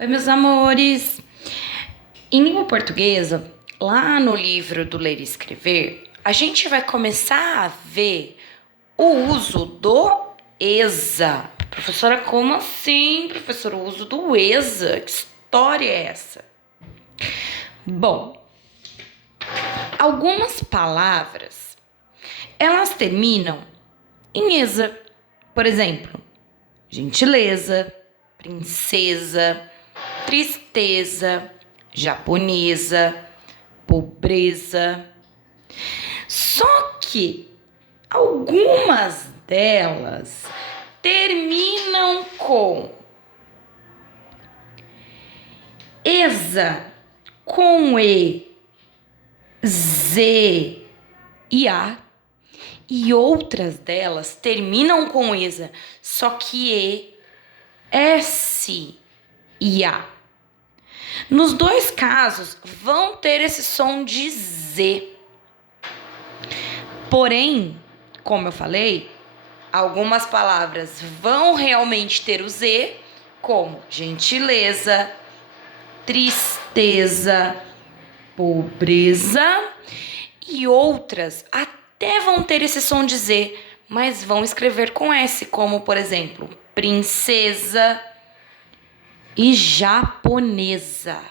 Oi, meus amores! Em língua portuguesa, lá no livro do Ler e Escrever, a gente vai começar a ver o uso do ESA. Professora, como assim, professora? O uso do ESA? Que história é essa? Bom, algumas palavras, elas terminam em ESA. Por exemplo, gentileza, princesa, tristeza, japonesa, pobreza. Só que algumas delas terminam com ESA, com E, Z e A. E outras delas terminam com ESA, só que E, S e A. Nos dois casos, vão ter esse som de Z. Porém, como eu falei, algumas palavras vão realmente ter o Z, como gentileza, tristeza, pobreza, e outras até vão ter esse som de Z, mas vão escrever com S, como, por exemplo, princesa e japonesa.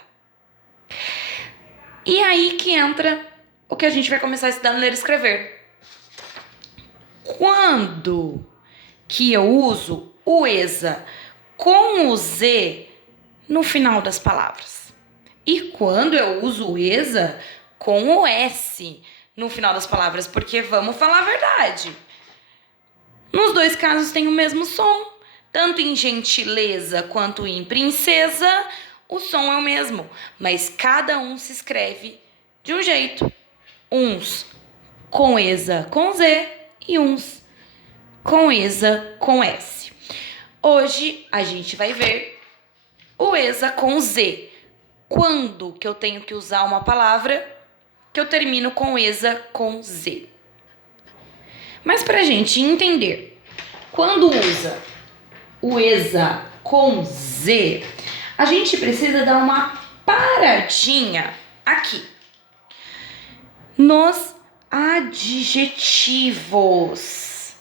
E aí que entra o que a gente vai começar a estudar no Ler e Escrever. Quando que eu uso o ESA com o Z no final das palavras? E quando eu uso o ESA com o S no final das palavras? Porque vamos falar a verdade. Nos dois casos tem o mesmo som. Tanto em gentileza quanto em princesa, o som é o mesmo. Mas cada um se escreve de um jeito. Uns com ESA com Z e uns com ESA com S. Hoje a gente vai ver o ESA com Z. Quando que eu tenho que usar uma palavra que eu termino com ESA com Z. Mas para a gente entender, quando usa o ESA com Z, a gente precisa dar uma paradinha aqui nos adjetivos.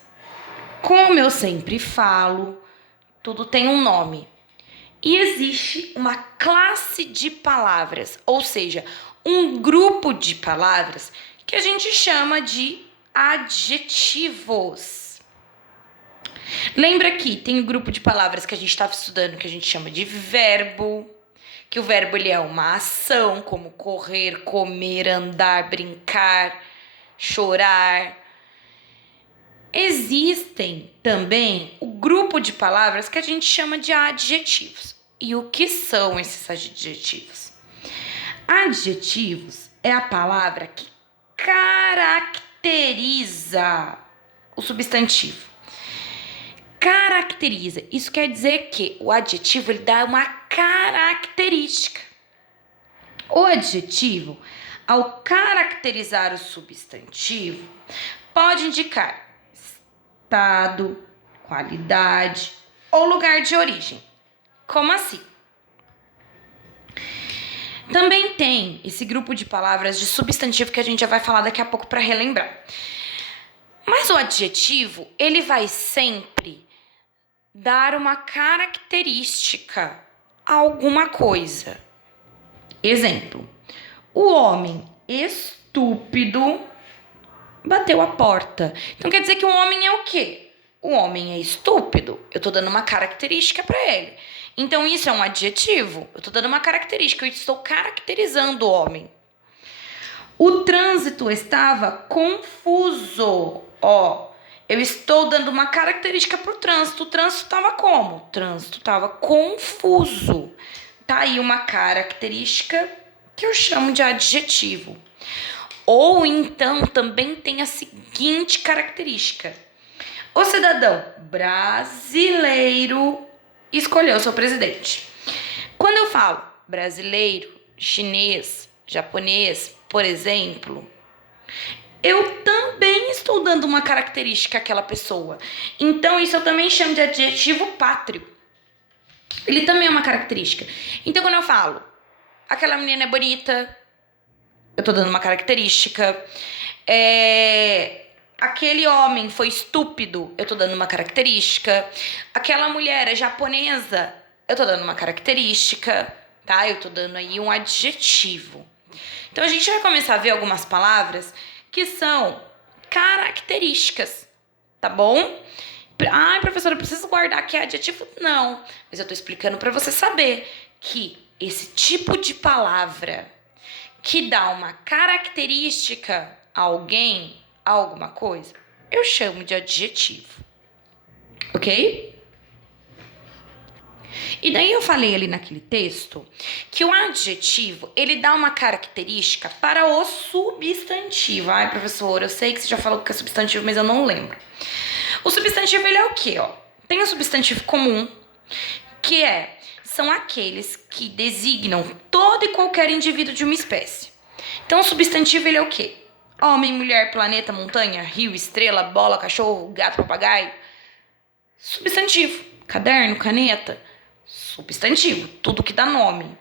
Como eu sempre falo, tudo tem um nome. E existe uma classe de palavras, ou seja, um grupo de palavras que a gente chama de adjetivos. Lembra que tem um grupo de palavras que a gente estava estudando que a gente chama de verbo, que o verbo ele é uma ação, como correr, comer, andar, brincar, chorar. Existem também o grupo de palavras que a gente chama de adjetivos. E o que são esses adjetivos? Adjetivos é a palavra que caracteriza o substantivo. Caracteriza. Isso quer dizer que o adjetivo ele dá uma característica. O adjetivo, ao caracterizar o substantivo, pode indicar estado, qualidade ou lugar de origem. Como assim? Também tem esse grupo de palavras de substantivo que a gente já vai falar daqui a pouco para relembrar. Mas o adjetivo, ele vai sempre dar uma característica a alguma coisa. Exemplo, o homem estúpido bateu a porta. Então quer dizer que o homem é o quê? O homem é estúpido. Eu tô dando uma característica para ele. Então isso é um adjetivo. Eu tô dando uma característica. Eu estou caracterizando o homem. O trânsito estava confuso. Eu estou dando uma característica para o trânsito. O trânsito estava como? O trânsito estava confuso. Tá aí uma característica que eu chamo de adjetivo. Ou então também tem a seguinte característica. O cidadão brasileiro escolheu seu presidente. Quando eu falo brasileiro, chinês, japonês, por exemplo, eu também estou dando uma característica àquela pessoa. Então isso eu também chamo de adjetivo pátrio. ele também é uma característica. Então, quando eu falo, aquela menina é bonita, eu tô dando uma característica. Aquele homem foi estúpido, eu tô dando uma característica. Aquela mulher é japonesa, eu tô dando uma característica, tá? Eu tô dando aí um adjetivo. Então, a gente vai começar a ver algumas palavras que são características, tá bom? Ai, professora, eu preciso guardar que é adjetivo? Não, mas eu tô explicando pra você saber que esse tipo de palavra que dá uma característica a alguém, a alguma coisa, eu chamo de adjetivo, ok? E daí eu falei ali naquele texto que o adjetivo, ele dá uma característica para o substantivo. Ai, professor, eu sei que você já falou que é substantivo, mas eu não lembro. O substantivo, ele é o quê, ó? Tem o substantivo comum, que são aqueles que designam todo e qualquer indivíduo de uma espécie. Então, o substantivo, ele é o quê? Homem, mulher, planeta, montanha, rio, estrela, bola, cachorro, gato, papagaio. Substantivo. Caderno, caneta. Substantivo. Tudo que dá nome.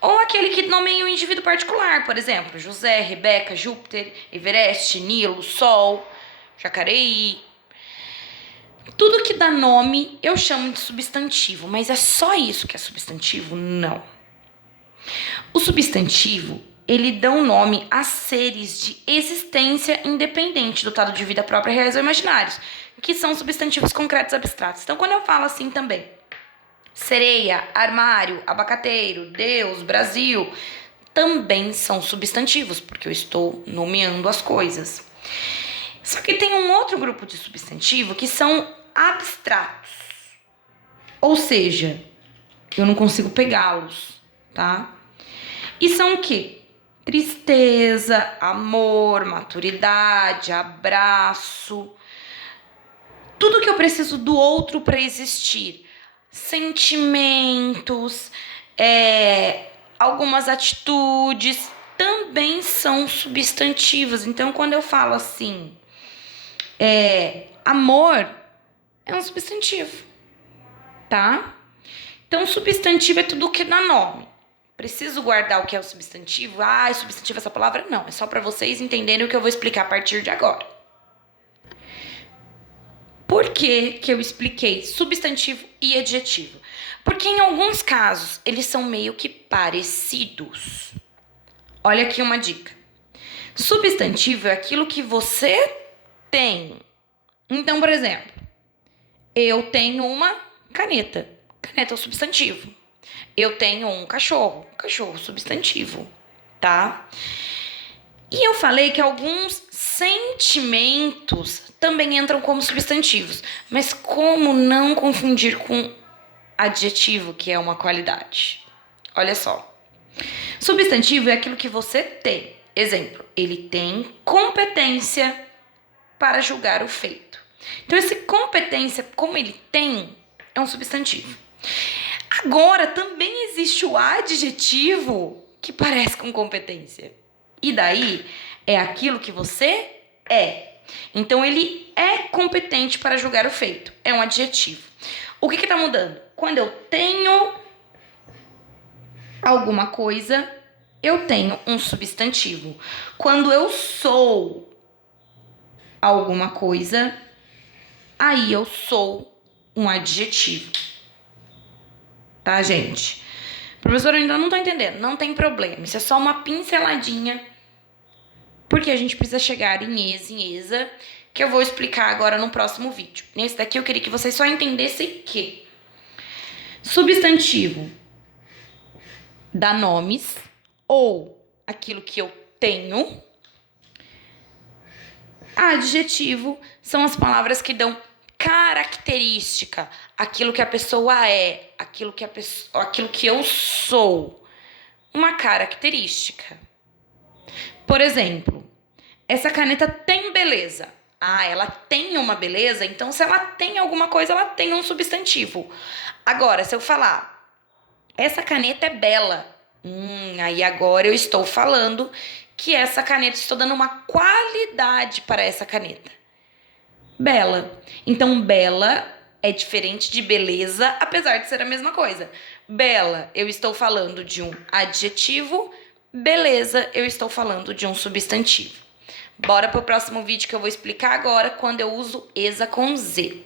Ou aquele que nomeia um indivíduo particular, por exemplo, José, Rebeca, Júpiter, Everest, Nilo, Sol, Jacareí. Tudo que dá nome eu chamo de substantivo, mas é só isso que é substantivo? Não. O substantivo, ele dá um nome a seres de existência independente, dotado de vida própria, reais ou imaginários, que são substantivos concretos abstratos. Então, quando eu falo assim também, sereia, armário, abacateiro, Deus, Brasil, também são substantivos, porque eu estou nomeando as coisas. Só que tem um outro grupo de substantivo que são abstratos. Ou seja, eu não consigo pegá-los, tá? E são o quê? Tristeza, amor, maturidade, abraço. Tudo que eu preciso do outro para existir. Sentimentos, algumas atitudes também são substantivos. Então, quando eu falo assim, amor é um substantivo, tá? Então, substantivo é tudo que dá nome. Preciso guardar o que é o substantivo? Ah, é substantivo essa palavra? Não, é só para vocês entenderem o que eu vou explicar a partir de agora. Por que eu expliquei substantivo e adjetivo? Porque em alguns casos eles são meio que parecidos. Olha aqui uma dica. Substantivo é aquilo que você tem. Então, por exemplo, eu tenho uma caneta. Caneta é o substantivo. Eu tenho um cachorro. Cachorro, substantivo, tá? E eu falei que alguns sentimentos também entram como substantivos. Mas como não confundir com adjetivo, que é uma qualidade? Olha só. Substantivo é aquilo que você tem. Exemplo, ele tem competência para julgar o feito. Então, essa competência, como ele tem, é um substantivo. Agora, também existe o adjetivo que parece com competência. E daí, é aquilo que você é. Então, ele é competente para julgar o feito. É um adjetivo. O que está mudando? Quando eu tenho alguma coisa, eu tenho um substantivo. Quando eu sou alguma coisa, aí eu sou um adjetivo. Tá, gente? Professora, eu ainda não tô entendendo. Não tem problema. Isso é só uma pinceladinha. Porque a gente precisa chegar em ESA, que eu vou explicar agora no próximo vídeo. Nesse daqui eu queria que vocês só entendessem que substantivo dá nomes ou aquilo que eu tenho. Adjetivo são as palavras que dão característica, aquilo que a pessoa é, aquilo que eu sou, uma característica. Por exemplo, essa caneta tem beleza. Ah, ela tem uma beleza, então se ela tem alguma coisa, ela tem um substantivo. Agora, se eu falar, essa caneta é bela, aí agora eu estou falando que essa caneta, estou dando uma qualidade para essa caneta. Bela. Então, bela é diferente de beleza, apesar de ser a mesma coisa. Bela, eu estou falando de um adjetivo. Beleza, eu estou falando de um substantivo. Bora pro próximo vídeo que eu vou explicar agora quando eu uso ESA com Z.